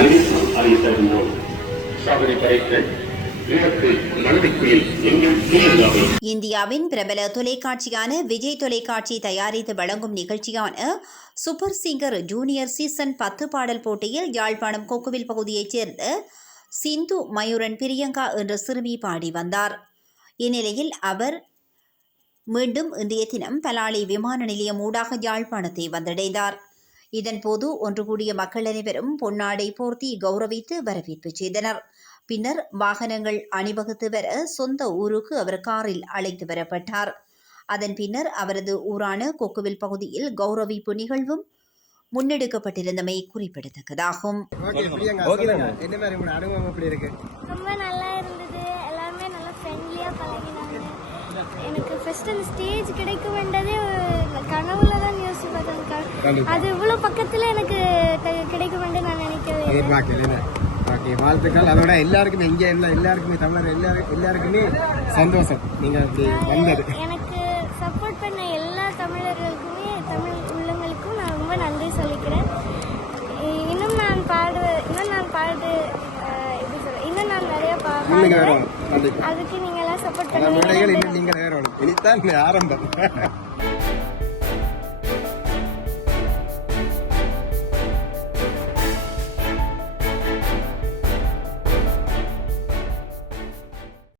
அறிவித்தருகிறோம். சாதனை படைத்த இந்தியாவின் பிரபல தொலைக்காட்சியான விஜய் தொலைக்காட்சி தயாரித்து வழங்கும் நிகழ்ச்சியான சூப்பர் சிங்கர் ஜூனியர் சீசன் 10 பாடல் போட்டியில் யாழ்ப்பாணம் கொக்குவில் பகுதியைச் சேர்ந்த சிந்து மயூரன் பிரியங்கா என்ற சிறுமி பாடி வந்தார். இந்நிலையில் அவர் மீண்டும் இன்றைய தினம் பலாலி விமான நிலையம் ஊடாக யாழ்ப்பாணத்தை வந்தடைந்தார். இதன்போது ஒன்று கூடிய மக்கள் அனைவரும் பொன்னாடை போர்த்தி கௌரவித்து வரவேற்பு செய்தனர். பின்னர் வாகனங்கள் அணிவகுத்து வர சொந்த ஊருக்கு அவர் காரில் அழைத்து வரப்பட்டார். அதன் பின்னர் அவரது ஊரான கொக்குவில் பகுதியில் கௌரவிப்பு நிகழ்வும் முன்னெடுக்கப்பட்டிருந்தமை குறிப்பிடத்தக்கதாகும். எனக்கு ஃபர்ஸ்ட் அந்த ஸ்டேஜ் கிடைக்க வேண்டதே கனவுல தான் யோசிப்பேன். அது இவ்வளோ பக்கத்தில் எனக்கு கிடைக்க வேண்டும் நான் நினைக்கிறேன். வாழ்த்துக்கள். அதோட எல்லாருக்குமே இங்கே எல்லாருக்குமே தமிழர் எல்லாருக்குமே சந்தோஷம். நீங்கள் வந்தது எனக்கு சப்போர்ட் பண்ண எல்லா தமிழர்களுக்குமே தமிழ் உள்ளங்களுக்கும் நான் ரொம்ப நன்றி சொல்லிக்கிறேன். இன்னும் நான் நிறைய பாடுவேன். அதுக்கு நீங்க எல்லாம் சப்போர்ட் பண்ணுவீங்க. நீங்கள் ஆரம்பம்